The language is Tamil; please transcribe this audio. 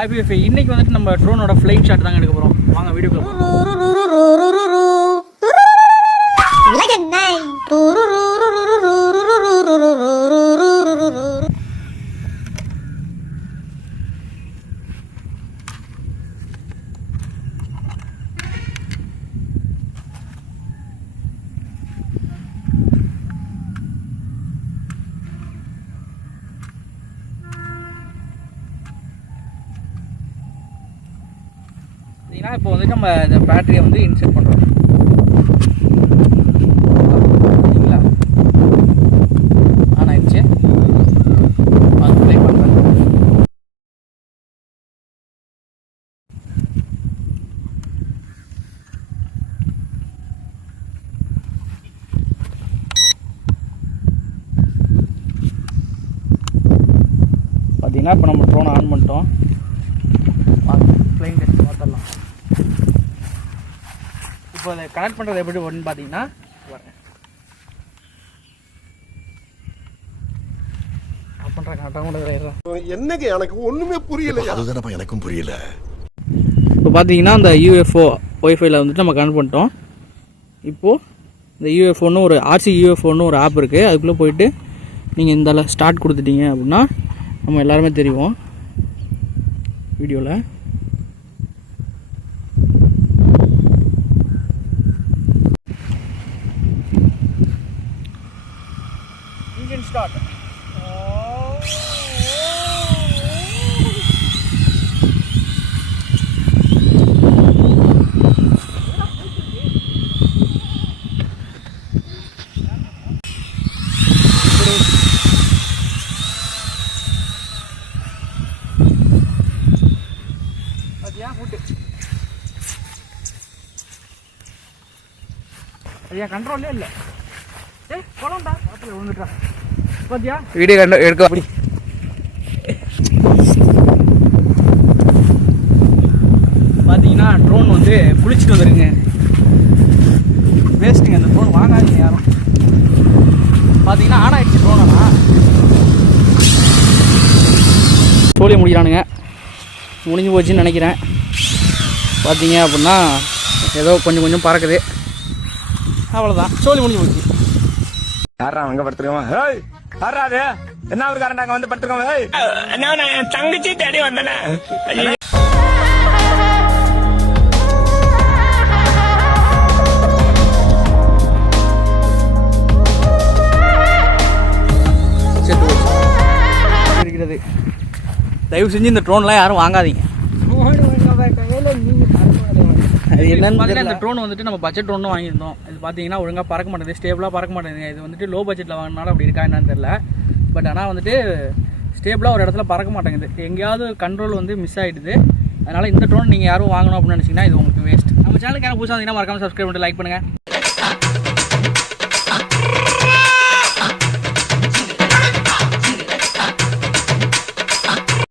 இன்னைக்கு வந்துட்டு நம்ம ட்ரோனோட ஃப்ளைங் ஷாட் தாங்க எடுக்க போகிறோம். வாங்க வீடியோக்குள்ள இப்போ வந்துட்டு நம்ம இந்த பேட்டரியை வந்து இன்செர்ட் பண்ணுறோம். சரிங்களா, ஆன் ஆயிடுச்சு. அது ப்ளே பண்ணுறேன். பார்த்தீங்கன்னா இப்போ நம்ம ட்ரோனை ஆன் பண்ணிட்டோம். ஃப்ளைங் டெஸ்ட் பார்த்துடலாம். இப்போ அதை கனெக்ட் பண்ணுறது எப்படி வரும்னு பார்த்தீங்கன்னா என்னங்க எனக்கு ஒன்றுமே புரியல. அதுதான் எனக்கும் புரியல. இப்போ பார்த்தீங்கன்னா அந்த யூஎஃப்ஓ ஒய்ஃபைல வந்துட்டு நம்ம கனெக்ட் பண்ணிட்டோம். இப்போது இந்த யூஎஃப்ஓன்னு ஒரு ஆர்சி யூஎஃப்ஓன்னு ஒரு ஆப் இருக்குது. அதுக்குள்ளே போயிட்டு நீங்கள் இந்த ஸ்டார்ட் கொடுத்துட்டீங்க அப்படின்னா நம்ம எல்லாருமே தெரியும் வீடியோவில். Engine start. ஐயா கண்ட்ரோல்லே இல்லை. கொலண்டா பாத்துல விழுந்துட்டா. பாத்தியா வீடியோ எடுக்க அப்படி. பார்த்தீங்கன்னா ட்ரோன் வந்து குளிச்சுட்டு வந்துருங்க. வேஸ்ட்டுங்க, அந்த ட்ரோன் வாங்காதீங்க யாரும். பார்த்தீங்கன்னா ஆன் ஆயிடுச்சு ட்ரோனெல்லாம். சோழியை முடிக்கிறானுங்க. முடிஞ்சு போச்சுன்னு நினைக்கிறேன். பார்த்தீங்க அப்படின்னா ஏதோ கொஞ்சம் கொஞ்சம் பறக்குது. அவ்வளோதான், சோழி முடிஞ்சு போச்சு. யாரா அங்க படுத்துருக்கோம்? யாராது என்ன ஒரு காரணம் வந்து படுத்துருக்கோம்? நான் என் தங்கச்சி தேடி வந்தேனே. இருக்கிறது. தயவு செஞ்சு இந்த ட்ரோன்லாம் யாரும் வாங்காதீங்க. அது என்னன்னு இந்த ட்ரோன் வந்துட்டு நம்ம பட்ஜெட் ட்ரோன் வாங்கியிருந்தோம். இது பார்த்தீங்கன்னா ஒழுங்காக பறக்க மாட்டேங்குது, ஸ்டேபிளாக பறக்க மாட்டேங்குது. இது வந்துட்டு லோ பட்ஜெட்டில் வாங்கினாலும் அப்படி இருக்கா என்னன்னு தெரியல. பட் ஆனால் வந்துட்டு ஸ்டேபிளாக ஒரு இடத்துல பறக்க மாட்டேங்குது. எங்கேயாவது கண்ட்ரோல் வந்து மிஸ் ஆகிடுது. அதனால் இந்த ட்ரோன் நீங்கள் யாரும் வாங்கணும் அப்படின்னு நினச்சிங்கன்னா இது உங்களுக்கு வேஸ்ட். நம்ம சேனலுக்கு யாரும் புதுசாக இருந்தீங்கன்னா மறக்காமல் சப்ஸ்கிரைப் பண்ணிட்டு லைக் பண்ணுங்கள்.